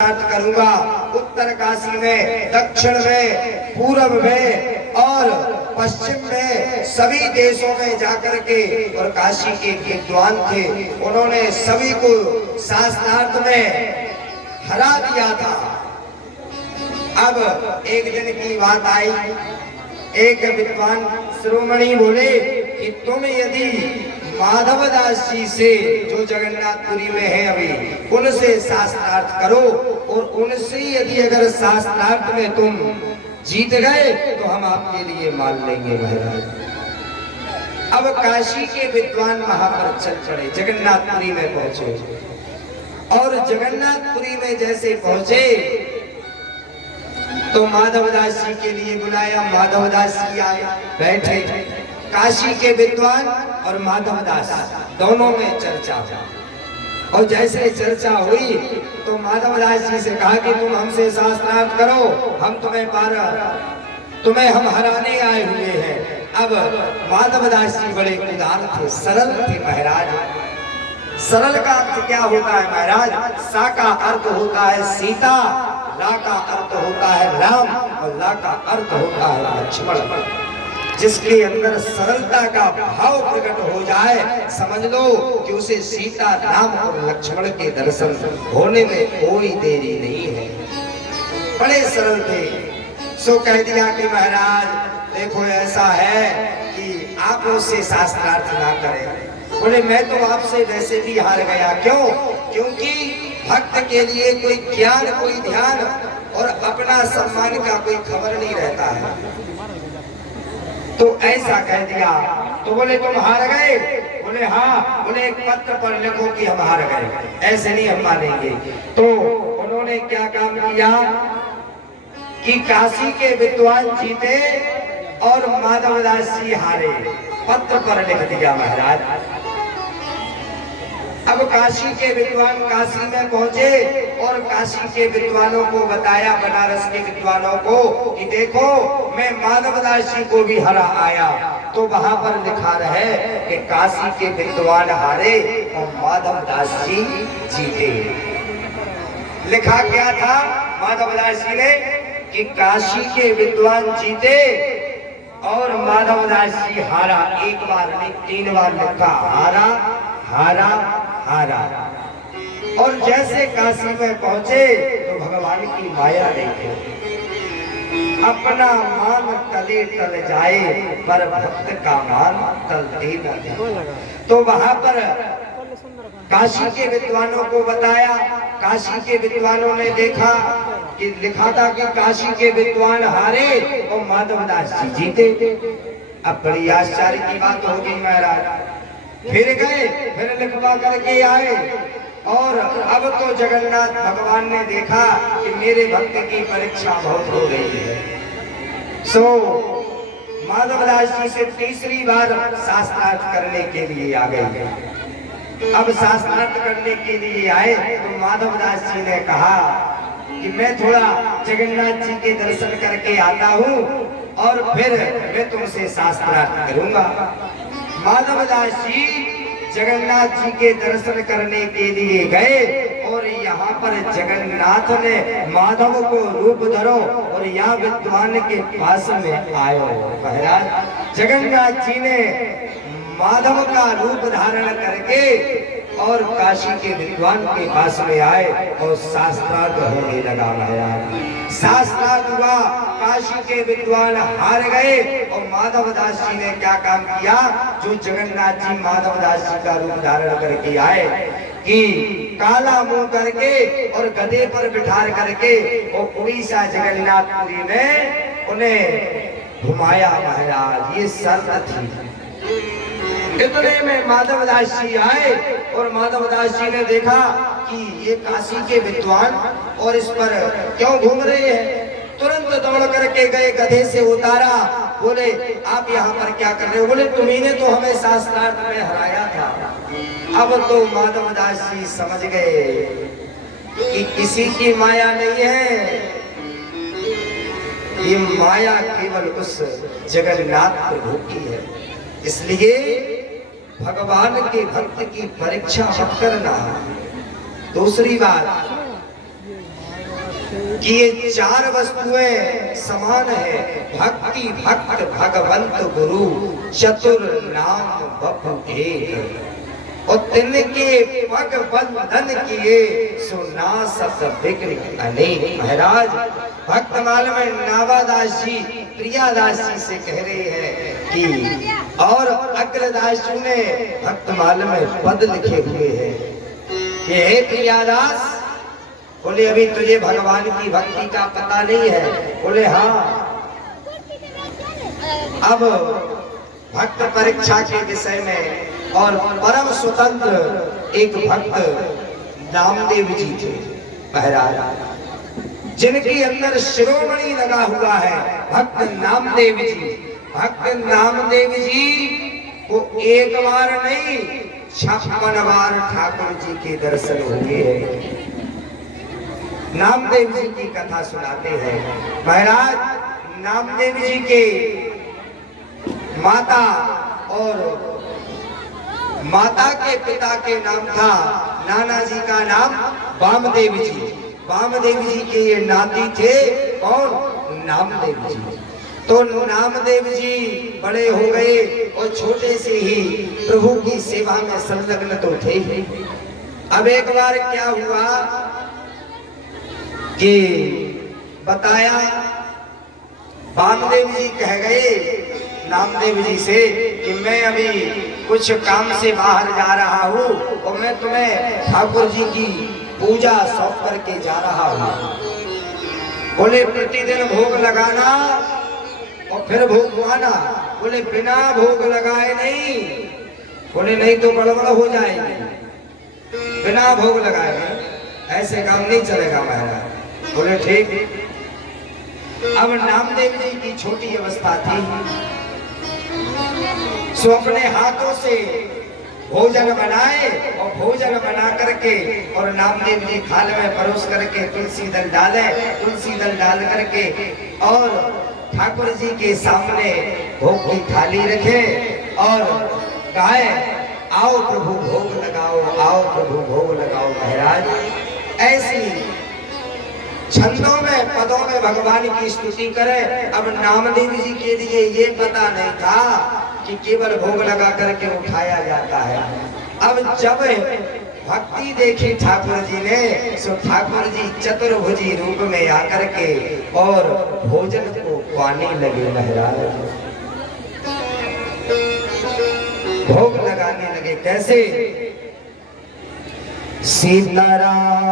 करूंगा। उत्तर काशी में, दक्षिण में, पूर्व में और पश्चिम में सभी देशों में जाकर के, और काशी के विद्वान थे, उन्होंने सभी को शास्त्रार्थ में हरा दिया था। अब एक दिन की बात आई, एक विद्वान शिरोमणि बोले कि तुम यदि माधवदास जी से, जो जगन्नाथपुरी में है अभी, उनसे शास्त्रार्थ करो, और उनसे यदि अगर शास्त्रार्थ में तुम जीत गए तो हम आपके लिए मान लेंगे महाराज। अब काशी के विद्वान वहां पर चल पड़े, जगन्नाथपुरी में पहुंचे, और जगन्नाथपुरी में जैसे पहुंचे तो माधवदास जी के लिए बुलाया। माधवदास जी आए, बैठे। काशी के विद्वान और माधवदास दोनों में चर्चा, और जैसे चर्चा हुई तो माधवदास जी से कहा कि तुम हमसे शास्त्रार्थ करो, हम तुम्हें हम हराने आए हुए हैं। अब माधवदास जी बड़े उदार थे, सरल थे महाराज। सरल का अर्थ क्या होता है महाराज? सा का अर्थ होता है सीता, रा का अर्थ होता है राम, और ला का अर्थ होता है लक्ष्मण। जिसके अंदर सरलता का भाव प्रकट हो जाए, समझ लो कि उसे सीता, राम और लक्ष्मण के दर्शन होने में कोई देरी नहीं है। बड़े सरल थे। सो कह दिया कि महाराज देखो ऐसा है कि आप उससे शास्त्रार्थ ना करें। बोले मैं तो आपसे वैसे भी हार गया। क्यों? क्योंकि भक्त के लिए कोई ज्ञान, कोई ध्यान और अपना सम्मान का कोई खबर नहीं रहता है। तो ऐसा कह दिया। तो बोले तुम हार गए? बोले हाँ। बोले एक पत्र पर लिखो कि हम हार गए, ऐसे नहीं हम मानेंगे। तो उन्होंने क्या काम किया कि काशी के विद्वान जीते और माधवदास जी हारे, पत्र पर लिख दिया महाराज। अब काशी के विद्वान काशी में पहुंचे और काशी के विद्वानों को बताया, बनारस के विद्वानों को, कि देखो मैं माधवदास जी को भी हरा आया। तो वहां पर लिखा रहे कि काशी के विद्वान हारे और माधवदास जी जीते। लिखा क्या था माधवदास जी ने कि काशी के विद्वान जीते और माधवदास जी हारा। एक बार नहीं, 3 बार लिखा, हारा हारा हारा। और जैसे काशी में पहुंचे तो भगवान की माया देखे, अपना मान तले तल जाए पर भक्त का मान तलते न जाए। तो वहां पर काशी के विद्वानों को बताया। काशी के विद्वानों ने देखा कि लिखा था कि काशी के विद्वान हारे और माधवदास जी जीते। अब बड़ी आश्चर्य की बात हो गई महाराज। फिर गए, फिर लिखवा करके आए, और अब तो जगन्नाथ भगवान ने देखा कि मेरे भक्त की परीक्षा बहुत हो रही है। सो माधवदास जी से तीसरी बार शास्त्रार्थ करने के लिए आ गए। अब शास्त्रार्थ करने के लिए आए तो माधवदास जी ने कहा कि मैं थोड़ा जगन्नाथ जी के दर्शन करके आता हूँ और फिर मैं तुमसे शास्त्रार्थ करूंगा। माधवदास जी जगन्नाथ जी के दर्शन करने के लिए गए, और यहाँ पर जगन्नाथ ने माधव को रूप धरो और यहाँ विद्वान के पास में आयो। महाराज जगन्नाथ जी ने माधव का रूप धारण करके और काशी के विद्वान के पास में आए और शास्त्रार्थ होने लगा महाराज। शास्त्रार्थ हुआ, काशी के विद्वान हार गए, और माधवदास जी ने क्या काम किया, जो जगन्नाथ जी माधवदास जी का रूप धारण करके आए, कि काला मुंह करके और गधे पर बिठा करके और उड़ीसा जगन्नाथपुरी में उन्हें घुमाया महाराज। ये शर्त थी। इतने में माधवदास जी आए और माधवदास जी ने देखा कि ये काशी के विद्वान और इस पर क्यों घूम रहे हैं। तुरंत दौड़ करके गए, गधे से उतारा। बोले आप यहाँ पर क्या कर रहे हो? बोले तुम्ही ने तो हमें शास्त्रार्थ में हराया था। अब तो माधवदास जी समझ गए कि किसी की माया नहीं है, ये माया केवल उस जगन्नाथ प्रभु की है। इसलिए भगवान के भक्त की परीक्षा मत करना। दूसरी बात, कि ये चार वस्तुएं समान है, भक्ति, भक्त, भगवंत, गुरु, चतुर, नाम बपु एक, और तिनके पग बंधन किए सो नासत विघ्न अनेक। महाराज भक्तमाल में नावादास जी प्रियादास जी से कह रहे हैं कि और अग्रदास जी ने भक्तमाल में पद लिखे हुए हैं कि हे प्रियादास, बोले अभी तुझे भगवान की भक्ति का पता नहीं है? बोले हाँ। अब भक्त परीक्षा के विषय में और परम स्वतंत्र एक भक्त नामदेव जी थे महाराज, जिनके अंदर शिरोमणि लगा हुआ है भक्त नामदेव जी। भक्त नामदेव जी को एक बार नहीं 56 बार ठाकुर जी के दर्शन हुए हैं। नामदेव जी की कथा सुनाते हैं महाराज। नामदेव जी के माता और माता के पिता के नाम था, नाना जी का नाम वामदेव जी। वामदेव जी के ये नाती थे कौन? नामदेव जी। तो नामदेव जी बड़े हो गए और छोटे से ही प्रभु की सेवा में संलग्न तो थे ही। अब एक बार क्या हुआ कि बताया, वामदेव जी कह गए नामदेव जी से कि मैं अभी कुछ काम से बाहर जा रहा हूँ और मैं तुम्हें ठाकुर जी की पूजा सौंप करके जा रहा हूँ। बोले प्रतिदिन भोग लगाना और फिर भोगवाना। बोले बिना भोग लगाए नहीं। बोले नहीं तो गड़बड़ हो जाएगी, बिना भोग लगाए ऐसे काम नहीं चलेगा महाराज। बोले ठीक। अब नामदेव जी की छोटी अवस्था थी, सो अपने हाथों से भोजन बनाए और भोजन बना करके और नामदेव जी थाल में परोस करके तुलसी दल डाले, तुलसी दल डाल करके और ठाकुर जी के सामने भोग की थाली रखे और गाए, आओ प्रभु भोग लगाओ, आओ प्रभु भोग लगाओ। महाराज ऐसी छंदों में पदों में भगवान की स्तुति करे। अब नामदेव जी के लिए ये पता नहीं था कि केवल भोग लगा करके उठाया जाता है। अब जब भक्ति देखी ठाकुर जी ने, सो ठाकुर जी चतुर्भुजी रूप में आकर के और भोजन को पाने लगे महाराज, भोग लगाने लगे। कैसे? सीताराम